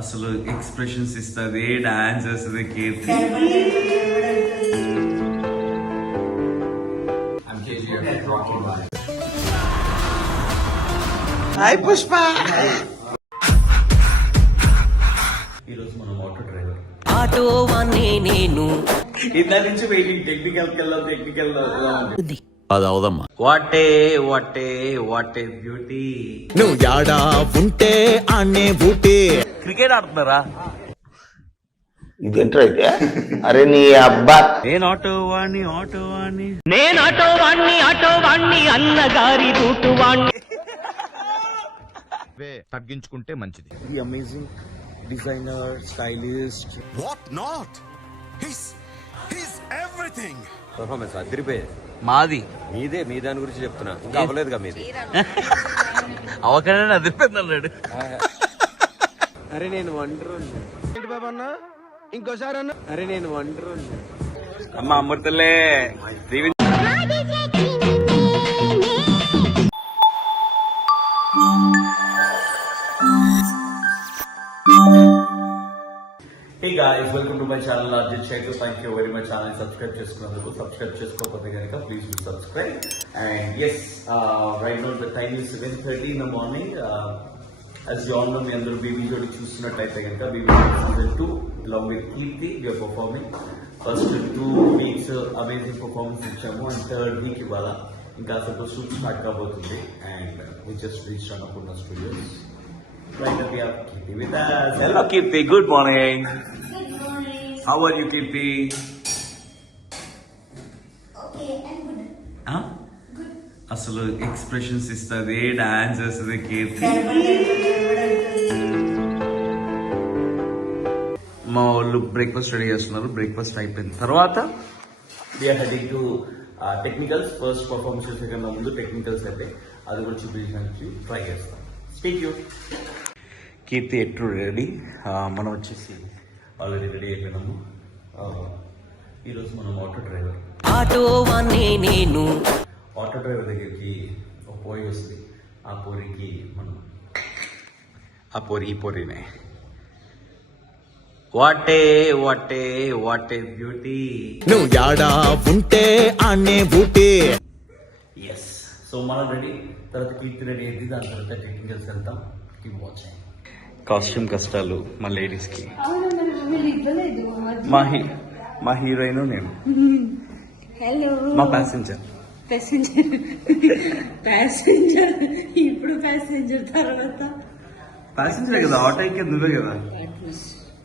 అసలు ఎక్స్ప్రెషన్స్ ఇస్తుంది, డాన్స్ చేస్తుంది కీర్తి. హాయ్ పుష్ప. ఈరోజు మనం ఆటో డ్రైవర్, ఆటో వాణ్ణి నేను. ఇందా నుంచి వెయిటింగ్, టెక్నికల్ అది అవదమ్మా. What a beauty. నువ్వు యాడా ఉంటే ఆనే బూటీ. క్రికెట్ ఆడుతున్నారా? ఇదేంట్రా అయితే? అరే నీ అబ్బా, నేను ఆటో వాణ్ణి నేను ఆటో వాణ్ణి అన్నగారి రూటు వాణ్ణి. తగ్గించుకుంటే మంచిది. The amazing designer, stylist. What not, his everything. Performance అదిరిపోయే. మాది మీదే, మీ దాని గురించి చెప్తున్నా. ఇంకా అవ్వలేదుగా మీది. అవకాశం అదిరిపోయింది అన్నాడు. అరే నేను వండరు ఇంకోసారి అన్న. అరే నేను వండరు అమ్మ అమృతలే. Hey guys, welcome to my channel Arjit Shekhar. Thank you very much channel subscribe చేసుకున్నందుకు. సబ్స్క్రైబ్ చేసుకోకపోతే కనుక please do subscribe. And yes, right now the time is 7:30 in the morning. As you all know, మీ అందరూ baby జోడి చూస్తున్నట్లయితే కనుక baby season 2 along with Kirti we are performing. First 2 weeks amazing performance ఇచ్చాము, and third week ఇవాళ ఇంకా అసలు shoot start కాబోతుంది. And we just reached Annapurna Studios. Right now we have Kirti with us. Hello Kirti, good morning. Good morning. How are you Kirti? Okay, I'm good. Huh? Good. అసలు expressions ఇస్తుంది, dance చేస్తుంది కీర్తి. మా వాళ్ళు breakfast ready చేస్తున్నారు. Breakfast అయిపోయిన తర్వాత we're heading to technicals. First performance చేసే కన్నా ముందు టెక్నికల్స్ అయితే అది కూడా చూపించడానికి ట్రై చేస్తాం. Stay tune. కీర్తి ఎట్లు రెడీ, మనం వచ్చేసి ఆల్రెడీ రెడీ అయిపోయినాము. ఈరోజు మనం ఆటో డ్రైవర్. ఆటో వాణ్ణి నేను. ఆటో డ్రైవర్ దగ్గరికి ఒక పోయి వస్తుంది. ఆ పోరికి మనం ఈ పోరినే వాటే బ్యూటీ. నువ్వు యాడా ఉంటే ఆనే బూటీ. ఎస్, సో మనం రెడీ. తర్వాత కీర్తి రెడీ అయింది. దాని తర్వాత టెక్నికల్స్ వెళ్తాం. Keep watching. కాస్ట్యూమ్ కష్టాలు మా లేడీస్ కి. మా హీరోయిన్ నేను, హలో మా ప్యాసింజర్. ఇప్పుడు ప్యాసింజర్ తర్వాత ప్యాసింజర్ కదా, ఆటో ఎక్కే నువ్వే కదా.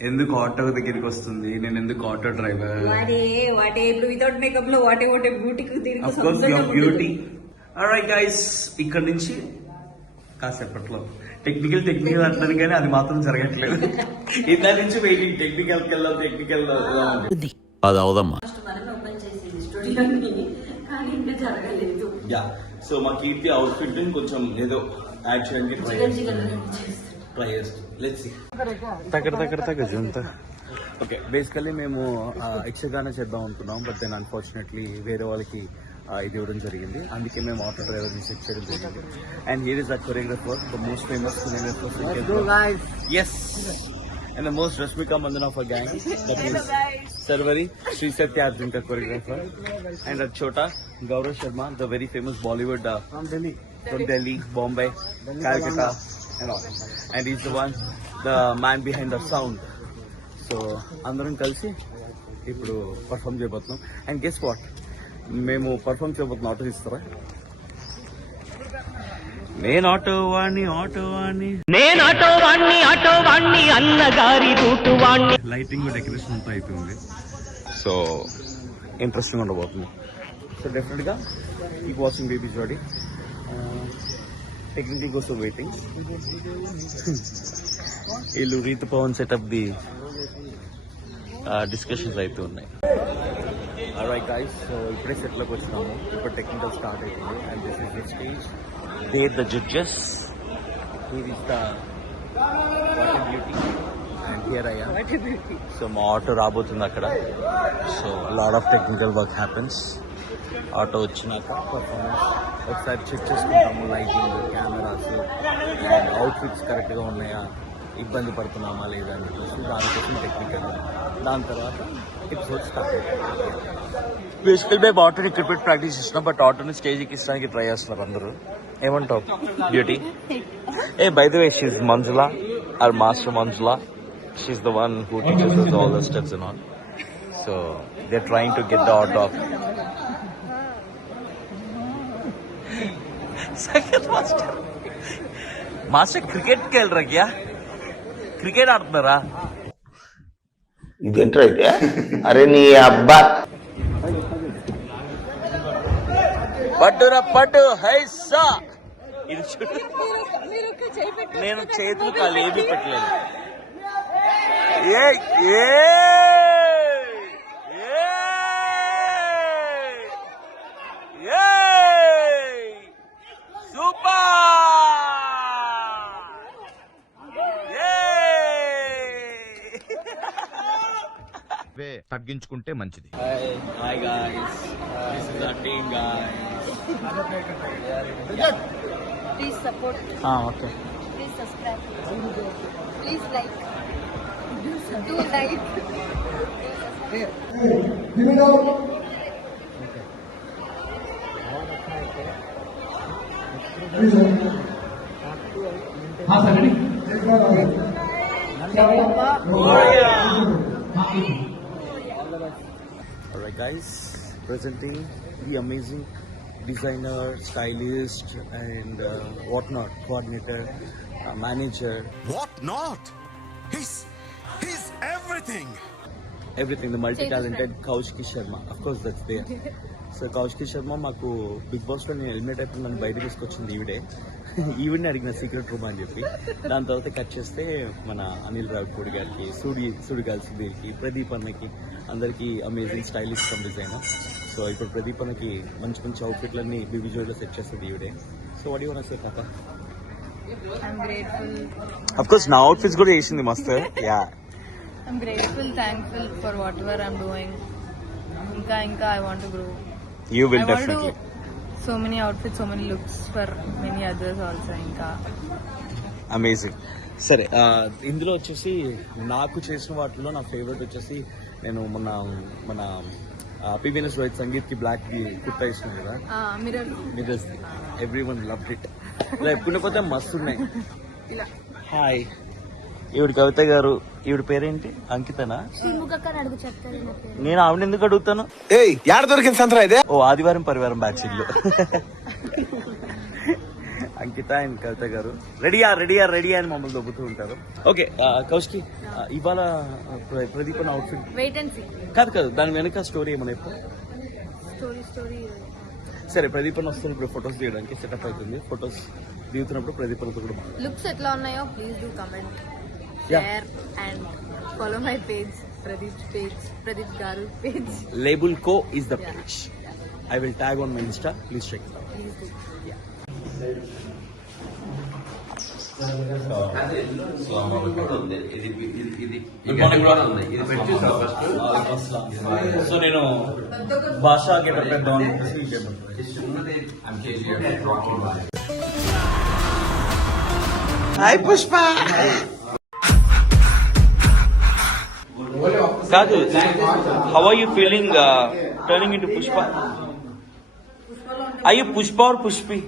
ఎందుకు ఆటో దగ్గరికి వస్తుంది, నేను ఎందుకు ఆటో డ్రైవర్. వాటే ఇప్పుడు వితౌట్ మేకప్ లో వాటే బ్యూటీకి of course your beauty. Alright guys, ఇక్కడ నుంచి కాసేపట్లో టెక్నికల్ అంటాను కానీ అది మాత్రం జరగట్లేదు. ఇందా నుంచి వెయిటింగ్, టెక్నికల్ అది అవదమ్మా. ఓపెన్ చేసింది స్టూడియోని, కానీ ఇంకా జరగలేదు. యా, సో మా కీర్తి అవుట్ ఫిట్ కొంచెం ఏదో యాడ్ చేయడానికి ట్రై చేస్తాం. Let's see. తగ్గ జంత. ఓకే, బేసికల్లీ మేము యక్షగాన చేద్దాం అనుకున్నాం, బట్ దెన్ అన్ఫార్చునేట్లీ వేరే వాళ్ళకి ఇది ఇవ్వడం జరిగింది. అందుకే మేము ఆటో డ్రైవర్ ని సెట్ చేయడం జరిగింది. And here is the choreographer, the most famous choreographer. Yes, and the most Rashmika Mandanna of a gang, that is సర్వరి శ్రీ సత్య అర్జున్ కా కొరియోగ్రాఫర్. అండ్ అట్ చోటా Gaurav Sharma, the very famous Bollywood from Delhi, Bombay, Calcutta and all. And he's the man behind the sound. So అందరం కలిసి ఇప్పుడు perform చేయబోతున్నాం. And guess what, మేము perform చేయబోతున్నాం. Auto ఇస్తారా? నేను ఆటో వాణ్ణి నేను ఆటో వాణ్ణి అన్నగారి రూటు వాణ్ణి. లైటింగ్ డెకరేషన్ అంతా అయిపోయింది. సో ఇంట్రెస్టింగ్ ఉండబోతుంది. సో డెఫినెట్ గా కీప్ వాచింగ్ బేబీ జోడీ. టెక్నికల్ కోసం వెయిటింగ్. వీళ్ళు Ritu Pavan setup the discussions అయితే ఉన్నాయి. ఆల్రైట్ గైస్, సో ఇప్పుడే సెట్లోకి వచ్చినాము. ఇప్పుడు టెక్నికల్ స్టార్ట్ అవుతుంది. And this is the stage. There the judges. Here is the water beauty and here I am. So మా ఆటో రాబోతుంది అక్కడ. So lot of technical work happens. Auto వచ్చినాక performance ఒకసారి చెక్ చేసుకుంటాము. లైటింగ్, కెమెరాస్ అండ్ అవుట్ఫిట్స్ కరెక్ట్గా ఉన్నాయా, ఇబ్బంది పడుతున్నామా లేదా అని చెప్పేసి దానికోసం టెక్నికల్. దాని తర్వాత ఎపిసోడ్ స్టార్ట్ అయ్యింది. బేసికల్ మేము ఆటోని క్రికెట్ ప్రాక్టీస్ చేస్తున్నాం, బట్ ఆటోని స్టేజ్కి ఇచ్చడానికి ట్రై చేస్తున్నారు అందరూ. ఏమంటావు బ్యూటీ? ఏ by the way she's Manjula, our master Manjula. She's the one who teaches us all the steps and all. So they're trying to get the auto off. Second master క్రికెట్కి వెళ్ళరా? క్యా క్రికెట్ ఆడుతున్నారా? ఇదేంట్రా అయితే? అరే నీ అబ్బా పట్టురా పట్టు హైసా. ఇది చూడు, నేను చేతులు కాలు ఏమీ పెట్టలేదు. సూపర్. తగ్గించుకుంటే మంచిది. Hi guys, this is our team guys. Please support. Okay. Please subscribe. Please like. Do like. Alright guys, presenting the amazing designer, stylist and whatnot, coordinator, manager. What not? He's everything. Everything, the multi-talented Kaushiki Sharma. Of course that's there. So Kaushiki Sharma మాకు big బాస్లో నేను eliminate అయిపోయి నన్ను బయట తీసుకొచ్చింది ఈవిడే అడిగిన secret room అని చెప్పి. దాని తర్వాత కట్ చేస్తే మన అనిల్ రావిపూడి గారికి, సుడిగాలి సుధీర్కి, ప్రదీప్ అన్నకి, అందరికీ amazing stylish come designer. So ఇప్పుడు ప్రదీప్ అన్నకి మంచి మంచి అవుట్ఫిట్లన్నీ బీబీ జోయిలో సెట్ చేస్తుంది ఈవిడే. So what you want to say కథ? I'm grateful. అఫ్ కోర్స్ నా అవుట్ఫిట్స్ కూడా చేసింది మస్తు. Yeah, I'm grateful, thankful for whatever I'm doing. Inka, I want to grow. You will I want to definitely. do so many outfits, so many looks for many others also. Inka. Amazing. సరే, ఇందులో వచ్చేసి నాకు చేసిన వాటిలో నా favourite వచ్చేసి నేను మన పివిఎన్ఎస్ రోహిత్ సంగీత్కి బ్లాక్కి కుర్తా ఇస్తున్నాను కదా, Mirror. Mirrors. Every one loved it. ఇలా ఎప్పుడు పోతే మస్తు ఉన్నాయి. హాయ్, ఈవిడ కవిత గారు. ఈవిడ పేరేంటి? అంకితనా? నేను ఆవిడ ఎందుకు అడుగుతాను? యాడ దొరికింది సంతరా ఇదే? ఓ ఆదివారం పరివారం బ్యాచ్ ఇల్లు. అంకిత అండ్ కవిత గారు రెడీ అని మమ్మల్ని దొబ్బుతూ ఉంటారు. ఓకే కౌశికి, ఇవాళ ప్రదీప్ అన్న అవుట్ఫిట్ Wait and see. కాదు, దాని వెనక స్టోరీ ఏమైనా చెప్పు. Story. సరే, ప్రదీప్ అన్న వస్తుంది ఇప్పుడు ఫొటోస్ తీయడానికి సెటప్ అవుతుంది. ఫొటోస్ దిగుతున్నప్పుడు ప్రదీప్ అన్నతో కూడా Looks ఎట్లా ఉన్నాయో please do comment, Yeah. share and follow my page, Pradeep Garu page. Label కో is the Yeah. Page. I will tag on my insta, please check it out. Please do. So నేను Baasha getup పెద్దాం అని చెప్పేసి hi Pushpa. కాదు, how are you feeling turning into Pushpa? Are you Pushpa or Pushpi?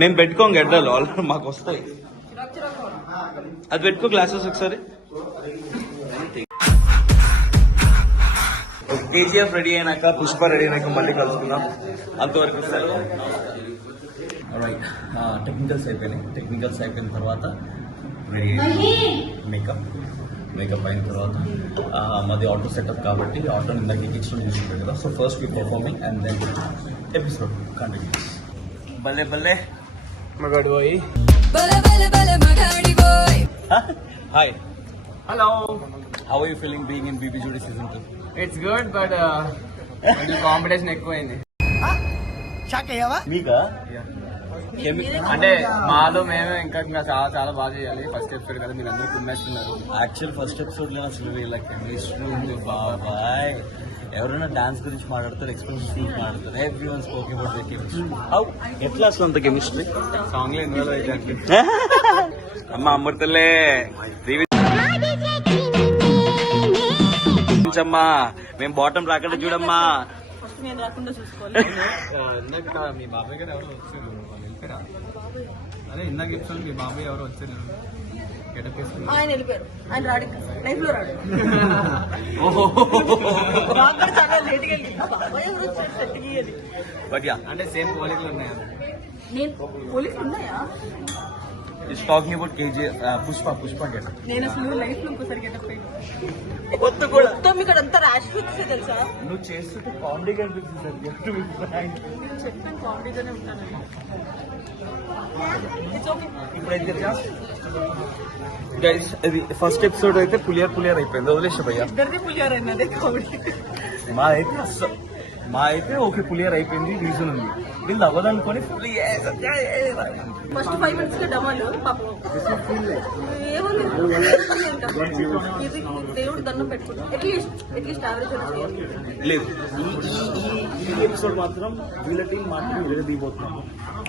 నేను పెట్టుకోం గడ్డలు, already మాకు వస్తాయి. అది పెట్టుకో గ్లాసెస్ ఒకసారి. కేజీఎఫ్ రెడీ అయినాక, పుష్ప రెడీ అయినాక మళ్ళీ కలుసుకుందాం. అంతవరకు సెలవు. రైట్, టెక్నికల్స్ అయిపోయిన తర్వాత రెడీ అయ్యి మేకప్ అయిన తర్వాత మాది ఆటో సెటప్ కాబట్టి ఆటోని ఇందాక ఎక్కించడం చూసుకుంటాం కదా. So first we performing and then episode continues. భలే మగాడు పోయి. Hi, hello, how are you feeling being in BB Jodi season 2? It's good but competition ఎక్కువైంది. మీకా? అంటే మాలో మేమే ఇంకా చాలా బాగా చేయాలి. ఫస్ట్ ఎపిసోడ్ కదా, మీరు అందరూ కుమ్మేస్తున్నారు. యాక్చువల్ ఫస్ట్ ఎపిసోడ్ లో అసలు వీళ్ళ కెమిస్ట్రీ ఉంది బాబాయ్. ఎవరైనా డాన్స్ గురించి మాట్లాడతారు, ఎక్స్ప్రెషన్స్ గురించి మాట్లాడతారు. Every one spoking about the chemistry. ఎట్లా అసలు అంత కెమిస్ట్రీ సాంగ్ లో ఇన్వాల్వ్ అయితే అమ్మ అమృతలే అమ్మా మేము బాటం రాకుండా చూడమ్మా. నేను రాకుండా చూసుకోవాలి. ఇందాక మీ బాబాయ్ గారు ఎవరు వచ్చారు, వాళ్ళు వెళ్ళిపోయారా? అదే ఇందాక ఎపిసోడ్ మీ బాబాయ్ ఎవరు వచ్చారు గెటప్ వేసుకున్నారు. ఆయన వెళ్ళిపోయారు, ఆయన రాడు, లైఫ్ లో రాడు. చాలా లేట్ గా బట్ యా అంటే సేమ్ పోలికలు ఉన్నాయా? నేను పోలీసులు ఉన్నాయా? Is talking about KG Pushpa getup. నేను అసలు లైఫ్ లో ఇంకోసారి గెటప్ వద్దు కూడా ఇక్కడ అంతా ర్యాష్ ఫిక్స్ తెలుసా? నువ్వు చేస్తుంటే కామెడీ కనిపిస్తుంది. నేను చెప్పాను కామెడీగానే ఉంటాను. ఇప్పుడైతే గైస్ ఇది ఫస్ట్ ఎపిసోడ్ అయితే పులియర్ అయిపోయింది, వదిలేసా భయ్యా. ఇద్దరిది పులిహార అన్నదే కామెడీ. మా అయితే ఓకే పులియర్ అయిపోయింది, రీజన్ ఉంది. వీళ్ళు అవ్వదనుకొని ఫస్ట్ 5 minutes గా డమాలు పాపం ఏమో ఇది దేవుడు దండం పెట్టుకుంటాం. అట్లీస్ట్ యావరేజ్ లేదు. ఈ ఎపిసోడ్ మాత్రం వీళ్ళ టీం మాత్రం విడదీయబోతున్నాము.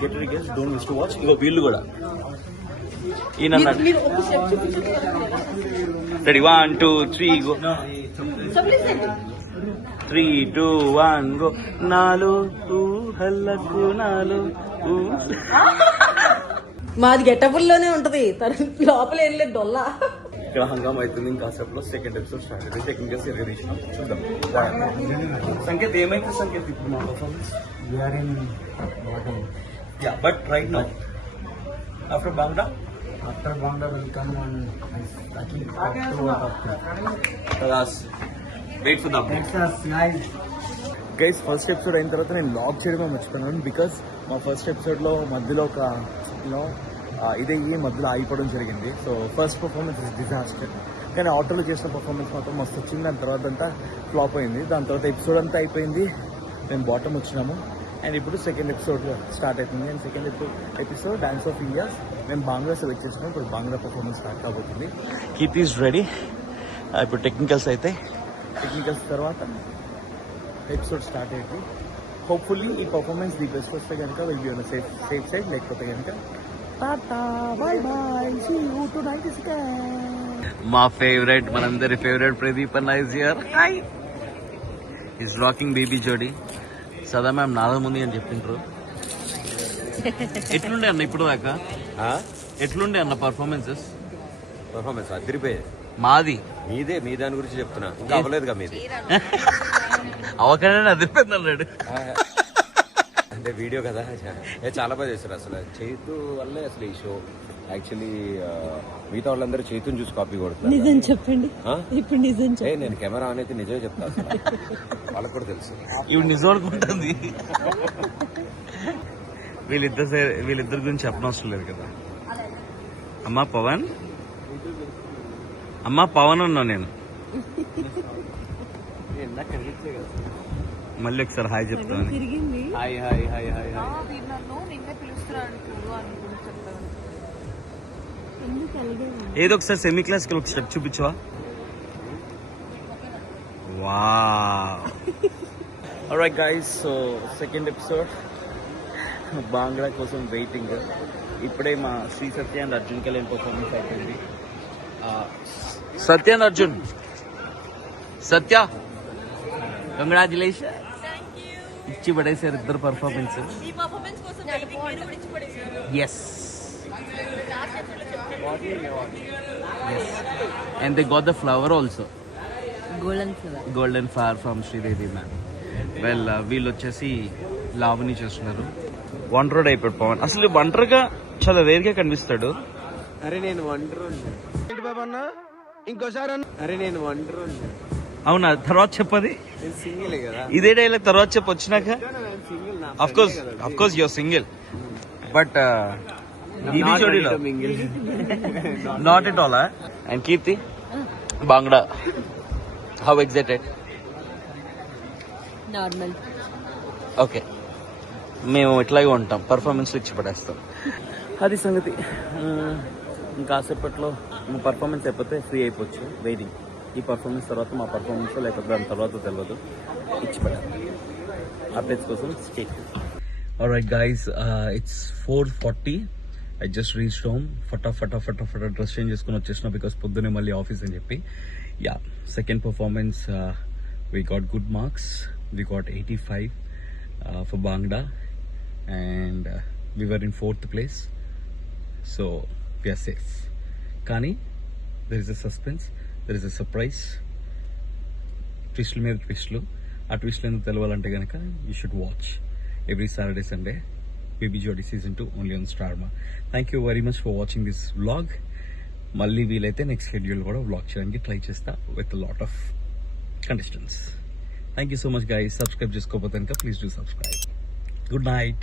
Get ready guys, don't miss to watch. ఇగో వీళ్ళు కూడా ఈయన మీరు ఒక స్టెప్ చూపించండి. Ready 1 2 3 go. So please 3 2 1 go. నాలు హల్లకు నాలు. మాది గెటబుల్లోనే ఉంటది, లోపల ఏం లేదు డొల్లా. ఇక్కడ హంగామా అవుతుంది. ఇంకాసేపులో సెకండ్ ఎపిసోడ్ స్టార్ట్ అయితే సెకండ్ గెస్ ఎరగదీసినాం, చూద్దాం. సంకేత్ ఏమైతే సంకేత్ ఇప్పుడు మా performance yeah but right now after bhangra will come on wait for them guys. First episode అయిన తర్వాత నేను లాక్ చేయడమే మర్చిపోయాను. బికాస్ మా ఫస్ట్ ఎపిసోడ్లో మధ్యలో ఒక ఇదయ్యి మధ్యలో ఆగిపోవడం జరిగింది. So first performance is disaster. కానీ ఆటోలో చేసిన పర్ఫార్మెన్స్ మాత్రం మస్తు వచ్చింది. దాని తర్వాత అంతా ఫ్లాప్ అయింది. దాని తర్వాత ఎపిసోడ్ అంతా అయిపోయింది, మేము బాటమ్ వచ్చినాము. అండ్ ఇప్పుడు సెకండ్ ఎపిసోడ్ స్టార్ట్ అవుతుంది. And second episode dance of India. మేము బాంగ్లాస్ వచ్చేసినాం. ఇప్పుడు బాంగ్లా పర్ఫార్మెన్స్ స్టార్ట్ కాబోతుంది. Keep is ready. ఇప్పుడు టెక్నికల్స్ అయితే టెక్నికల్స్ తర్వాత ఎపిసోడ్ స్టార్ట్ అయ్యింది. హోప్ఫుల్లీ ఈ పర్ఫార్మెన్స్ ది బెస్ట్ వస్తే కనుక will be on safe side. లేకపోతే కనుక మా ఫేవరెట్, మనందరి ఫేవరెట్ ప్రదీప్ అన్న is here. Hi. Is rocking baby జోడీ. సదా మ్యామ్ నాలుగు ముందు అని చెప్పిండ్రు. ఎట్లుండే అన్న ఇప్పుడు దాకా? ఎట్లుండే అన్న పర్ఫార్మెన్స్ అదిరిపోయాయి. మాది మీదే, మీ దాని గురించి చెప్తున్నా. ఇంకా అవ్వలేదుగా మీది. అవకాశం అదిరిపోయింది అన్నాడు. అంటే వీడియో కదా, చాలా బాగా చేశారు. అసలు చైతు వల్లే అసలు ఈ షో యాక్చువల్లీ మిగతా వాళ్ళందరూ చైతుని చూసి కాపీ కొడుతున్నారు. నిజం చెప్పండి ఇప్పుడు, నిజం నేను కెమెరా అనేది నిజమే చెప్తా, అసలు వాళ్ళకి కూడా తెలుసు. ఇవి నిజం అనుకుంటుంది. వీళ్ళిద్దరి గురించి చెప్పనవసరం లేదు కదా. అమ్మా పవన్ అన్నా నేను. మళ్ళీ ఒకసారి హాయ్ చెప్తాను. తిరిగింది. Hi hi hi hi hi. మీరు నన్ను నిన్నే పిలుస్తున్నాను అనుకుని చెప్తాను. ఏదో ఒకసారి సెమీ క్లాసికల్ ఒక స్టెప్ చూపించవా? Wow. Alright guys, so second episode బాంగ్లా కోసం వెయిటింగ్. ఇప్పుడే మా శ్రీ సత్య అండ్ అర్జున్ కళ్యాణ్ పర్ఫార్మెన్స్ అయిపోయింది. Satya and Arjun, Satya congratulation. ఇచ్చి పడేసారు ఇద్దరు performance. Yes and they got the flower also, golden flower from Sridevi ma'am. Well, వీళ్ళు వచ్చేసి లావణి చేస్తున్నారు. ఒంటరోడ్ అయిపోయాడు పవన్. అసలు ఒంటరిగా చాలా రేర్ గా కనిపిస్తాడు. అరే నేను వండరు ఇంకోసారి. అరే నేను వండరు. అవునా? తర్వాత చెప్పది సింగిల్ కదా. ఇదే డైలాగ్ తర్వాత చెప్పు వచ్చినాక. Of course your single, but ఇది జోడీలో not at all. And Keerthi బాంగ్డా, హౌ ఎగ్జైటెడ్? నార్మల్. ఓకే, మేము ఇట్లాగే ఉంటాం, పర్ఫార్మెన్స్ ఇచ్చి పడేస్తాం. అది సంగతి. ఇంకాసేపట్లో మా పర్ఫార్మెన్స్ అయిపోతే ఫ్రీ అయిపోవచ్చు. వెయిటింగ్ ఈ పర్ఫార్మెన్స్ తర్వాత మా పర్ఫార్మెన్స్, లేకపోతే దాని తర్వాత తెలియదు. అప్డేట్స్ కోసం stay. Alright guys, it's 4:40. I just reached home. ఫటా డ్రెస్ చేంజ్ చేసుకుని వచ్చేసిన బికాస్ పొద్దునే మళ్ళీ ఆఫీస్ అని చెప్పి. Yeah, second performance we got good marks. We got 85 for Bangda and we were in 4th place. So we are safe. Kani, there is a suspense, there is a surprise. ట్విస్ట్లు మీద ట్విస్ట్లు. ఆ ట్విస్ట్లు ఎందుకు తెలవాలంటే కనుక you should watch every Saturday, Sunday, Baby Jodi Season 2 only on Starma. Thank you very much for watching this vlog. Malli veelaithe next schedule kuda vlog cheyadaniki try chesta with a lot of contestants. Thank you so much guys. Subscribe chesukopote kanka please do subscribe. Good night.